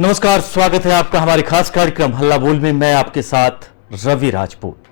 नमस्कार, स्वागत है आपका हमारे खास कार्यक्रम हल्ला बोल में। मैं आपके साथ रवि राजपूत।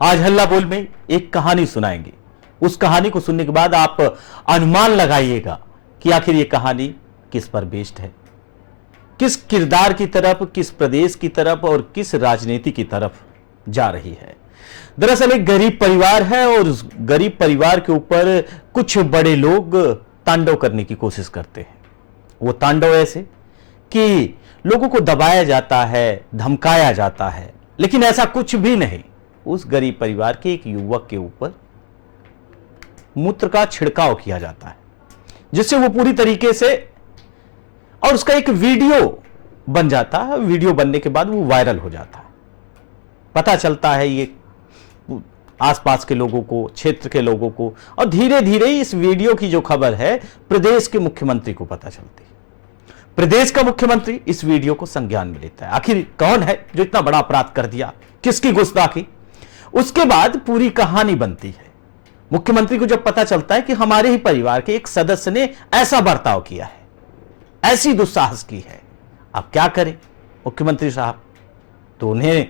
आज हल्ला बोल में एक कहानी सुनाएंगे। उस कहानी को सुनने के बाद आप अनुमान लगाइएगा कि आखिर ये कहानी किस पर बेस्ड है, किस किरदार की तरफ, किस प्रदेश की तरफ और किस राजनीति की तरफ जा रही है। दरअसल एक गरीब परिवार है और उस गरीब परिवार के ऊपर कुछ बड़े लोग तांडव करने की कोशिश करते हैं। वो तांडव ऐसे कि लोगों को दबाया जाता है, धमकाया जाता है, लेकिन ऐसा कुछ भी नहीं। उस गरीब परिवार के एक युवक के ऊपर मूत्र का छिड़काव किया जाता है, जिससे वो पूरी तरीके से, और उसका एक वीडियो बन जाता है। वीडियो बनने के बाद वो वायरल हो जाता है। पता चलता है ये आसपास के लोगों को, क्षेत्र के लोगों को, और धीरे धीरे इस वीडियो की जो खबर है प्रदेश के मुख्यमंत्री को पता चलती है। प्रदेश का मुख्यमंत्री इस वीडियो को संज्ञान में लेता है। आखिर कौन है जो इतना बड़ा अपराध कर दिया, किसकी गुस्ताखी। उसके बाद पूरी कहानी बनती है। मुख्यमंत्री को जब पता चलता है कि हमारे ही परिवार के एक सदस्य ने ऐसा बर्ताव किया है, ऐसी दुस्साहस की है, अब क्या करें मुख्यमंत्री साहब। तो उन्हें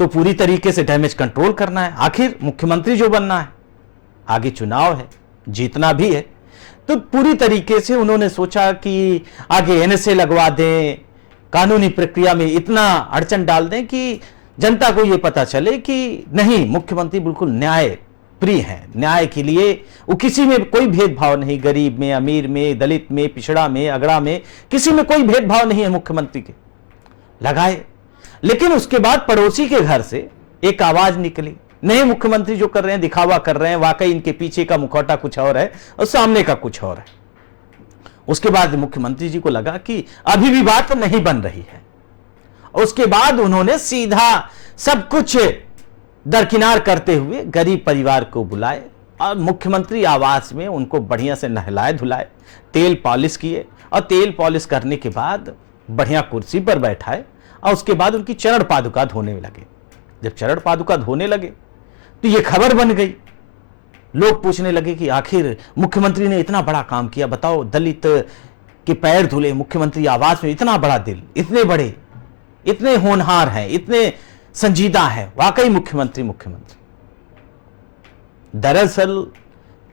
तो पूरी तरीके से डैमेज कंट्रोल करना है। आखिर मुख्यमंत्री जो बनना है, आगे चुनाव है, जीतना भी है। तो पूरी तरीके से उन्होंने सोचा कि आगे एनएसए लगवा दें, कानूनी प्रक्रिया में इतना अड़चन डाल दें कि जनता को यह पता चले कि नहीं, मुख्यमंत्री बिल्कुल न्याय प्रिय हैं। न्याय के लिए वो किसी में कोई भेदभाव नहीं, गरीब में, अमीर में, दलित में, पिछड़ा में, अगड़ा में, किसी में कोई भेदभाव नहीं है मुख्यमंत्री के। लगाए, लेकिन उसके बाद पड़ोसी के घर से एक आवाज निकली, नहीं, मुख्यमंत्री जो कर रहे हैं दिखावा कर रहे हैं, वाकई इनके पीछे का मुखौटा कुछ और है और सामने का कुछ और है। उसके बाद मुख्यमंत्री जी को लगा कि अभी भी बात नहीं बन रही है। उसके बाद उन्होंने सीधा सब कुछ दरकिनार करते हुए गरीब परिवार को बुलाए और मुख्यमंत्री आवास में उनको बढ़िया से नहलाए धुलाए, तेल पॉलिश किए, और तेल पॉलिश करने के बाद बढ़िया कुर्सी पर बैठाए, और उसके बाद उनकी चरण पादुका धोने लगे। जब चरण पादुका धोने लगे तो यह खबर बन गई। लोग पूछने लगे कि आखिर मुख्यमंत्री ने इतना बड़ा काम किया, बताओ, दलित के पैर धुले, मुख्यमंत्री आवास में, इतना बड़ा दिल, इतने बड़े, इतने होनहार हैं, इतने संजीदा हैं, वाकई मुख्यमंत्री। दरअसल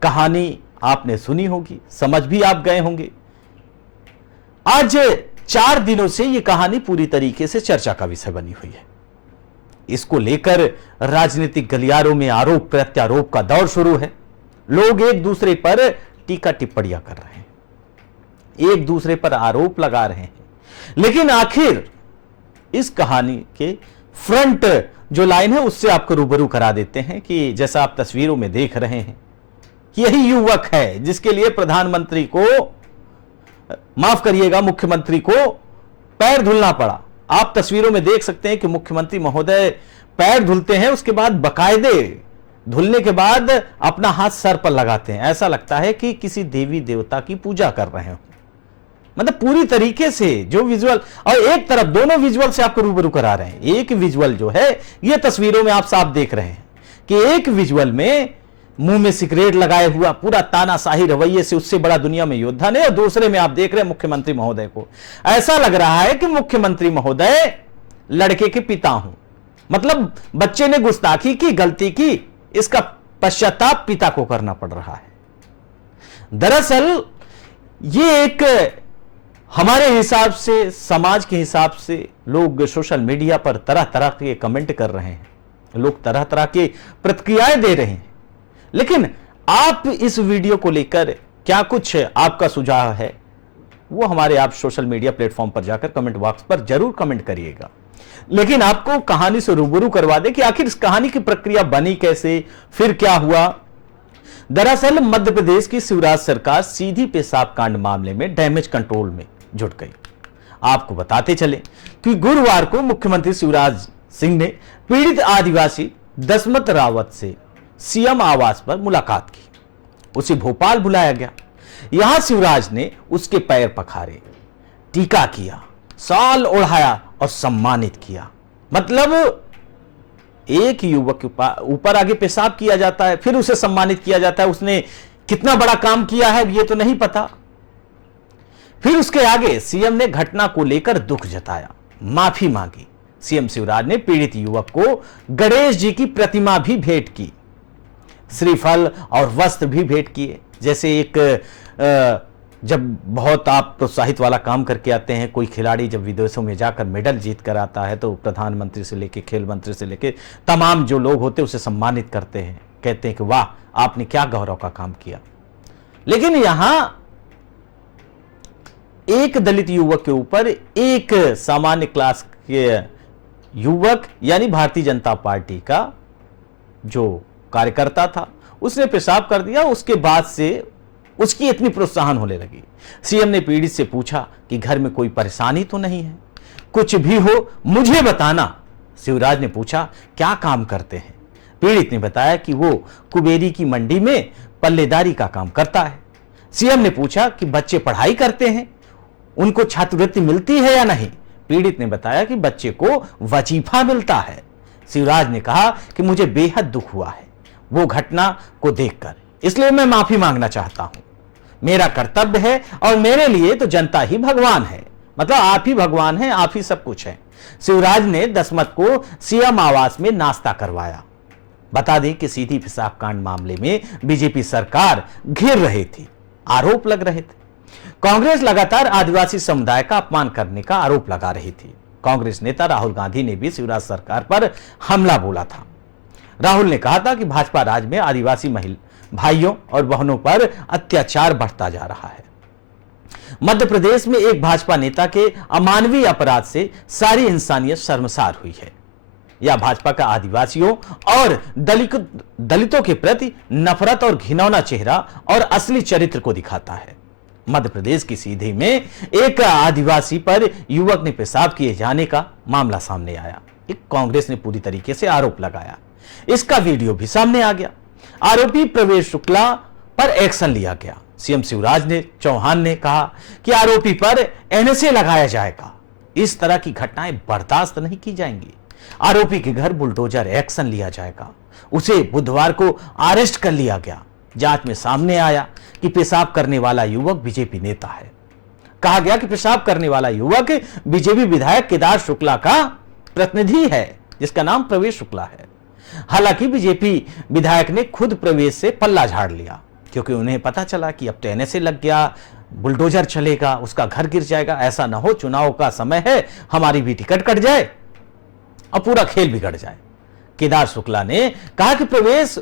कहानी आपने सुनी होगी, समझ भी आप गए होंगे। आज 4 दिनों से यह कहानी पूरी तरीके से चर्चा का विषय बनी हुई है। इसको लेकर राजनीतिक गलियारों में आरोप प्रत्यारोप का दौर शुरू है। लोग एक दूसरे पर टीका टिप्पणियां कर रहे हैं, एक दूसरे पर आरोप लगा रहे हैं। लेकिन आखिर इस कहानी के फ्रंट जो लाइन है उससे आपको रूबरू करा देते हैं कि जैसा आप तस्वीरों में देख रहे हैं, यही युवक है जिसके लिए प्रधानमंत्री को, माफ करिएगा, मुख्यमंत्री को पैर धुलना पड़ा। आप तस्वीरों में देख सकते हैं कि मुख्यमंत्री महोदय पैर धुलते हैं, उसके बाद बकायदे धुलने के बाद अपना हाथ सर पर लगाते हैं। ऐसा लगता है कि किसी देवी देवता की पूजा कर रहे हो। मतलब पूरी तरीके से जो विजुअल, और एक तरफ दोनों विजुअल से आपको रूबरू करा रहे हैं। एक विजुअल जो है ये तस्वीरों में आप साफ देख रहे हैं कि एक विजुअल में मुंह में सिगरेट लगाए हुआ, पूरा तानाशाही रवैये से, उससे बड़ा दुनिया में योद्धा नहीं, और दूसरे में आप देख रहे हैं मुख्यमंत्री महोदय को। ऐसा लग रहा है कि मुख्यमंत्री महोदय लड़के के पिता हूं, मतलब बच्चे ने गुस्ताखी की, गलती की, इसका पश्चाताप पिता को करना पड़ रहा है। दरअसल ये एक हमारे हिसाब से, समाज के हिसाब से लोग सोशल मीडिया पर तरह तरह के कमेंट कर रहे हैं, लोग तरह तरह के प्रतिक्रियाएं दे रहे हैं। लेकिन आप इस वीडियो को लेकर क्या कुछ आपका सुझाव है, वो हमारे आप सोशल मीडिया प्लेटफॉर्म पर जाकर कमेंट बॉक्स पर जरूर कमेंट करिएगा। लेकिन आपको कहानी से रूबरू करवा दे कि आखिर इस कहानी की प्रक्रिया बनी कैसे, फिर क्या हुआ। दरअसल मध्य प्रदेश की शिवराज सरकार सीधी पेशाब कांड मामले में डैमेज कंट्रोल में जुट गई। आपको बताते चले कि गुरुवार को मुख्यमंत्री शिवराज सिंह ने पीड़ित आदिवासी दशमत रावत से सीएम आवास पर मुलाकात की। उसे भोपाल बुलाया गया। यहां शिवराज ने उसके पैर पखारे, टीका किया, शाल ओढ़ाया और सम्मानित किया। मतलब एक युवक के ऊपर आगे पेशाब किया जाता है, फिर उसे सम्मानित किया जाता है। उसने कितना बड़ा काम किया है ये तो नहीं पता। फिर उसके आगे सीएम ने घटना को लेकर दुख जताया, माफी मांगी। सीएम शिवराज ने पीड़ित युवक को गणेश जी की प्रतिमा भी भेंट की, श्रीफल और वस्त्र भी भेंट किए। जैसे एक जब बहुत आप प्रोत्साहित वाला काम करके आते हैं, कोई खिलाड़ी जब विदेशों में जाकर मेडल जीत कर आता है तो प्रधानमंत्री से लेकर खेल मंत्री से लेकर तमाम जो लोग होते हैं उसे सम्मानित करते हैं, कहते हैं कि वाह आपने क्या गौरव का काम किया। लेकिन यहां एक दलित युवक के ऊपर एक सामान्य क्लास के युवक यानी भारतीय जनता पार्टी का जो कार्यकर्ता था उसने पेशाब कर दिया। उसके बाद से उसकी इतनी प्रोत्साहन होने लगी। सीएम ने पीड़ित से पूछा कि घर में कोई परेशानी तो नहीं है, कुछ भी हो मुझे बताना। शिवराज ने पूछा क्या काम करते हैं। पीड़ित ने बताया कि वो कुबेरी की मंडी में पल्लेदारी का काम करता है। सीएम ने पूछा कि बच्चे पढ़ाई करते हैं, उनको छात्रवृत्ति मिलती है या नहीं। पीड़ित ने बताया कि बच्चे को वजीफा मिलता है। शिवराज ने कहा कि मुझे बेहद दुख हुआ है वो घटना को देखकर, इसलिए मैं माफी मांगना चाहता हूं। मेरा कर्तव्य है और मेरे लिए तो जनता ही भगवान है, मतलब आप ही भगवान हैं, आप ही सब कुछ है। शिवराज ने दसमत को सीएम आवास में नाश्ता करवाया। बता दें कि सीधी पेशाब कांड मामले में बीजेपी सरकार घिर रही थी, आरोप लग रहे थे। कांग्रेस लगातार आदिवासी समुदाय का अपमान करने का आरोप लगा रही थी। कांग्रेस नेता राहुल गांधी ने भी शिवराज सरकार पर हमला बोला था। राहुल ने कहा था कि भाजपा राज में आदिवासी महिला भाइयों और बहनों पर अत्याचार बढ़ता जा रहा है। मध्य प्रदेश में एक भाजपा नेता के अमानवीय अपराध से सारी इंसानियत शर्मसार हुई है। यह भाजपा का आदिवासियों और दलितों के प्रति नफरत और घिनौना चेहरा और असली चरित्र को दिखाता है। मध्य प्रदेश की सीधी में एक आदिवासी पर युवक ने पेशाब किए जाने का मामला सामने आया। एक कांग्रेस ने पूरी तरीके से आरोप लगाया, इसका वीडियो भी सामने आ गया। आरोपी प्रवेश शुक्ला पर एक्शन लिया गया। सीएम शिवराज चौहान ने कहा कि आरोपी पर एनएसए लगाया जाएगा। इस तरह की घटनाएं बर्दाश्त नहीं की जाएंगी। आरोपी के घर बुलडोजर एक्शन लिया जाएगा। उसे बुधवार को अरेस्ट कर लिया गया। जांच में सामने आया कि पेशाब करने वाला युवक बीजेपी नेता है। कहा गया कि पेशाब करने वाला युवक बीजेपी विधायक केदार शुक्ला का प्रतिनिधि है, जिसका नाम प्रवेश शुक्ला है। हालांकि बीजेपी विधायक ने खुद प्रवेश से पल्ला झाड़ लिया, क्योंकि उन्हें पता चला कि अब तो एनएसए लग गया, बुलडोजर चलेगा, उसका घर गिर जाएगा। ऐसा ना हो, चुनाव का समय है, हमारी भी टिकट कट जाए और पूरा खेल बिगड़ जाए। केदार शुक्ला ने कहा कि प्रवेश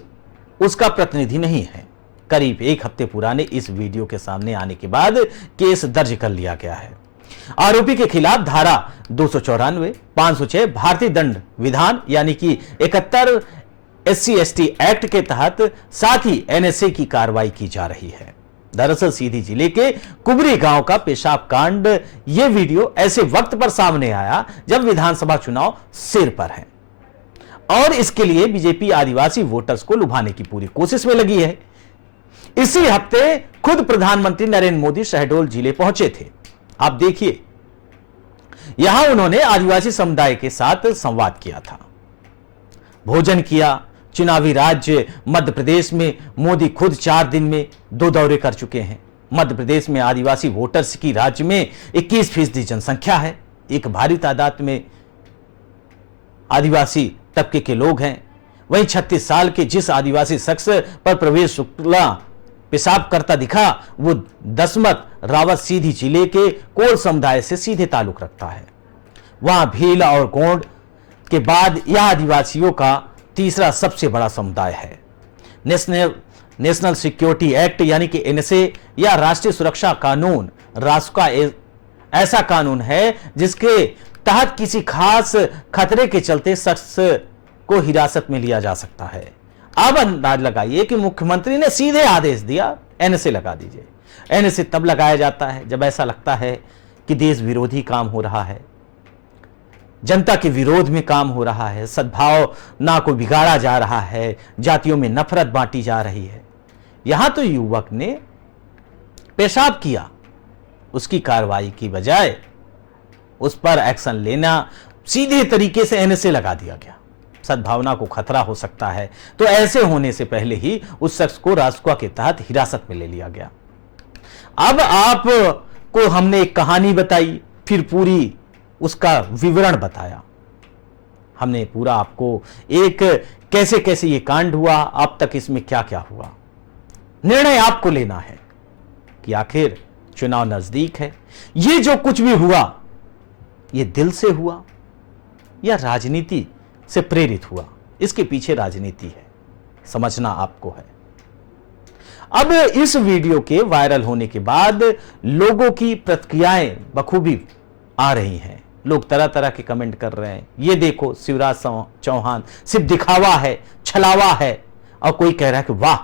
उसका प्रतिनिधि नहीं है। करीब एक हफ्ते पुराने इस वीडियो के सामने आने के बाद केस दर्ज कर लिया गया है। आरोपी के खिलाफ धारा 294, 506 भारतीय दंड विधान यानी कि 71 SC/ST एक्ट के तहत साथ ही एनएसए की कार्रवाई की जा रही है। दरअसल सीधी जिले के कुबरी गांव का पेशाब कांड यह वीडियो ऐसे वक्त पर सामने आया जब विधानसभा चुनाव सिर पर है और इसके लिए बीजेपी आदिवासी वोटर्स को लुभाने की पूरी कोशिश में लगी है। इसी हफ्ते खुद प्रधानमंत्री नरेंद्र मोदी शहडोल जिले पहुंचे थे। आप देखिए, यहां उन्होंने आदिवासी समुदाय के साथ संवाद किया था, भोजन किया। चुनावी राज्य मध्य प्रदेश में मोदी खुद 4 दिन में 2 दौरे कर चुके हैं। मध्य प्रदेश में आदिवासी वोटर्स की राज्य में 21% जनसंख्या है। एक भारी तादाद में आदिवासी तबके के लोग हैं। वहीं 36 साल के जिस आदिवासी शख्स पर प्रवेश शुक्ला पेशाब करता दिखा, वो दसमत रावत सीधी जिले के कोल समुदाय से सीधे ताल्लुक रखता है। वहां भील और गोंड के बाद यह आदिवासियों का तीसरा सबसे बड़ा समुदाय है। नेशनल सिक्योरिटी एक्ट यानी कि एनएसए या राष्ट्रीय सुरक्षा कानून रासुका ऐसा कानून है जिसके तहत किसी खास खतरे के चलते शख्स को हिरासत में लिया जा सकता है। अब अंदाज लगाइए कि मुख्यमंत्री ने सीधे आदेश दिया, एनएसए लगा दीजिए। एनएसए तब लगाया जाता है जब ऐसा लगता है कि देश विरोधी काम हो रहा है, जनता के विरोध में काम हो रहा है, सद्भावना को बिगाड़ा जा रहा है, जातियों में नफरत बांटी जा रही है। यहां तो युवक ने पेशाब किया, उसकी कार्रवाई की बजाय उस पर एक्शन लेना, सीधे तरीके से एनएसए लगा दिया गया। सद्भावना को खतरा हो सकता है, तो ऐसे होने से पहले ही उस शख्स को रासुका के तहत हिरासत में ले लिया गया। अब आप आपको हमने एक कहानी बताई, फिर पूरी उसका विवरण बताया। हमने पूरा आपको एक कैसे कैसे ये कांड हुआ, अब तक इसमें क्या क्या हुआ। निर्णय आपको लेना है कि आखिर चुनाव नजदीक है, ये जो कुछ भी हुआ ये दिल से हुआ या राजनीति से प्रेरित हुआ। इसके पीछे राजनीति है, समझना आपको है। अब इस वीडियो के वायरल होने के बाद लोगों की प्रतिक्रियाएं बखूबी आ रही हैं। लोग तरह तरह के कमेंट कर रहे हैं, ये देखो शिवराज चौहान सिर्फ दिखावा है, छलावा है। और कोई कह रहा है कि वाह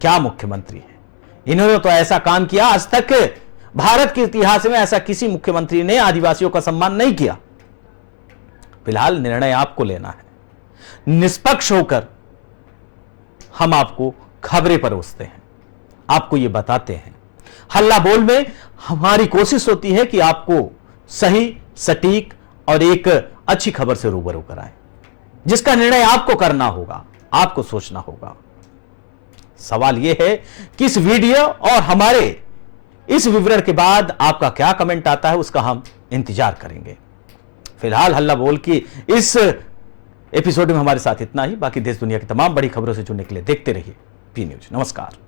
क्या मुख्यमंत्री है, इन्होंने तो ऐसा काम किया, आज तक भारत के इतिहास में ऐसा किसी मुख्यमंत्री ने आदिवासियों का सम्मान नहीं किया। फिलहाल निर्णय आपको लेना है। निष्पक्ष होकर हम आपको खबरें परोसते हैं, आपको ये बताते हैं। हल्ला बोल में हमारी कोशिश होती है कि आपको सही, सटीक और एक अच्छी खबर से रूबरू कराएं, जिसका निर्णय आपको करना होगा, आपको सोचना होगा। सवाल यह है कि इस वीडियो और हमारे इस विवरण के बाद आपका क्या कमेंट आता है, उसका हम इंतजार करेंगे। फिलहाल हल्ला बोल की इस एपिसोड में हमारे साथ इतना ही। बाकी देश दुनिया की तमाम बड़ी खबरों से जुड़ने के लिए देखते रहिए पी न्यूज। नमस्कार।